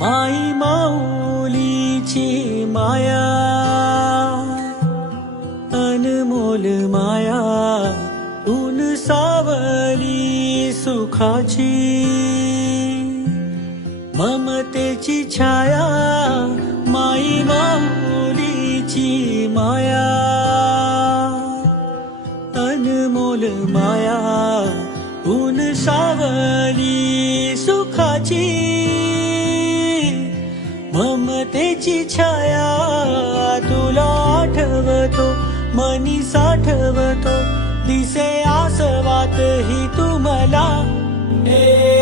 माई माऊलीची माया, अनमोल माया, ऊन सावली सुखाची, ममतेची छाया, माई माऊलीची माया, अनमोल माया, ऊन सावली सुखाची, ममतेची छाया. तुला आठवतो मनी साठवतो, दिसे आसवात ही तू मला. हे